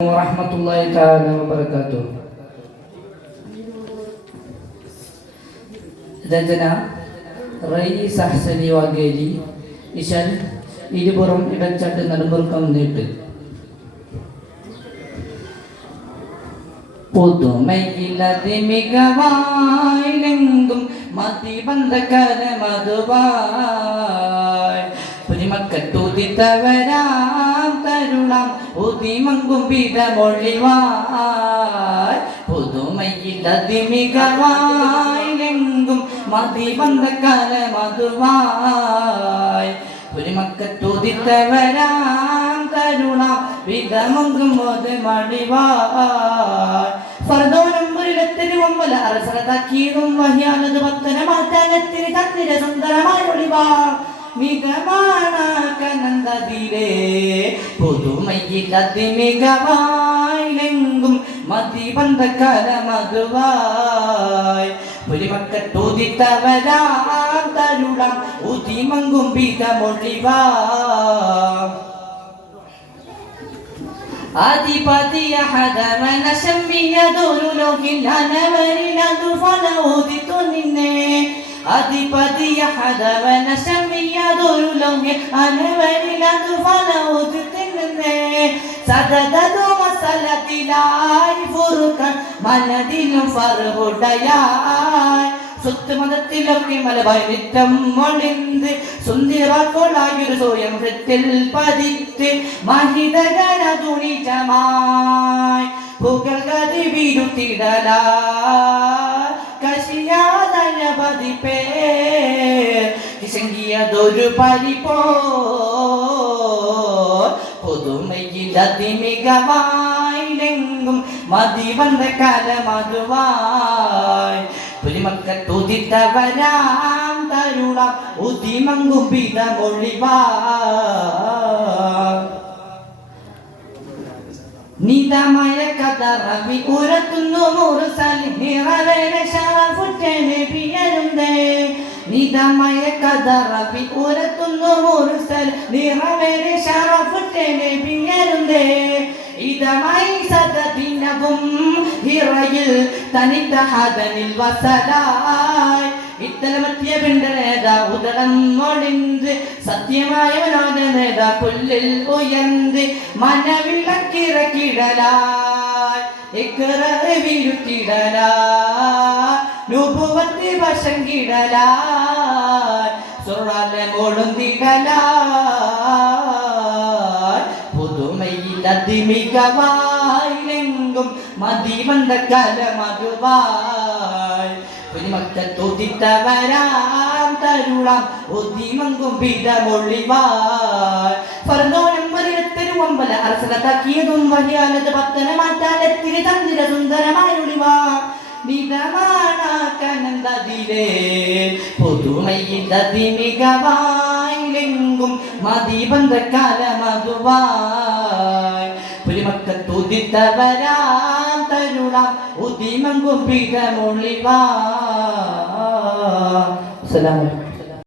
warahmatullahi taala wabarakatuh. രചന റയീസ് അഹ്സനി വാഗേലി. ഇശൽ ഇരുപുറം ഇടച്ചട്ട് നടുമുറുക്കം നീട്ട്. പുതുമയിലതിമികവായിലെങ്കും മതിബന്ധകര മധുവായ് പുരിമക്കത്തൂതിത്തവരാം തരുളാം ഉതിമങ്കും വിടമൊഴിവായ് പുതുമയിലതിമികവായിലെങ്കും മതിബന്ധകര മധുവായ് പുരിമക്കത്തൂതിത്തവരാം തരുളാം വിടമങ്കും മണിവായ് ഫർദോനം മുരിലത്തിരുവമ്പല അറസറതാക്കിയതും വഹ്യാനത് പത്തന മാറ്റാനത്തിന് കത്തിര സുന്ദരമായ ഒളിവാ മികവാണാകനന്ദതിരേ പുതുമയിലതിമികവായിലെങ്കും മതിബന്ധകര മധുവായ് പുരിമക്കത്തൂതിത്തവരാം തരുളാം ഉതിമങ്കും വിധമൊഴിവാ ആദിപതിയ ഹദവന ശമ്മിയദുരുലോകില്ലനവരിലതു ഫലഊദിത്തു നിന്നെ ആദിപതിയ ഹദവന ശമ്മിയദുരുലോകില്ലനവരിലതു ഫലഊദിത്തു നിന്നെ സദദതു മസലത്തിലായി ഫുർഖൻ മനദിലും ഫർഹുടയായി സ്വത്ത് മതത്തിലൊക്കെ മലബായി നിറ്റം മൊളിന്ത് സുന്ദരവാക്കോളായൊരു സ്വയം ഹൃത്തിൽ പതിത്ത് മഹിതകര തുണിജമായി പുകൾ കതി വീരുത്തിടലാ കശിയാതന പതിപ്പേ കിശങ്കിയതൊരു പരിപ്പോ പുതുമയിലതിമികവായിലെങ്കും മതിബന്ധകര മധുവായ് പുരിമക്കത്തൂതിത്തവരാം തരുളാം ഉതിമങ്കും വിധമൊഴിവാ നിതമയ കതറവി ഉരത്തുന്നു മുറുസലിറവരെ ശറഫുറ്റനെ പിയരുന്നേ നിതമയ കതറവി ഉരത്തുന്നു മുറുസൽ നിറവരെ ശറഫുറ്റനെ പിയരുന്നേ ഇതമായി സദദിനവും ഹിറയിൽ തനിത്തഹദനിൽ വസലായി ഇത്തലമത്തിയ പിണ്ടനേത ഉദരം മൊളിന്ത് സത്യമായവനോദനേത പുല്ലിൽ ഉയർന്ന് മനവിളക്കിറക്കിടലായി ഇക്കറ വീരുത്തിടലായി നുപുവത്തി വശങ്കിടലായി സുറാല മോളുന്തിടലായി പുതുമയിലതിമികവായിലെങ്കും മതിബന്ധകര മധുവായ് പുരിമക്കത്തൂതിത്തവരാം തരുളാം ഉതിമങ്കും വിധമൊഴിവായ് ഫർദോനം മുരിലത്തിരുവമ്പല അറസറതാക്കിയതും വഹ്യാനത് പത്തന മാറ്റാനത്തിന് തന്നിര സുന്ദരമായ ഒളിവാ നിതമാണാകനന്ദതിരേ പുതുമയിലതിമികവായിലെങ്കും മതിബന്ധകര മധുവായ് പുരിമക്കത്തൂതിത്തവരാം തരുളാം ഉതിമങ്കും വിധമൊഴിവാ. അസ്സലാമു അലൈക്കും.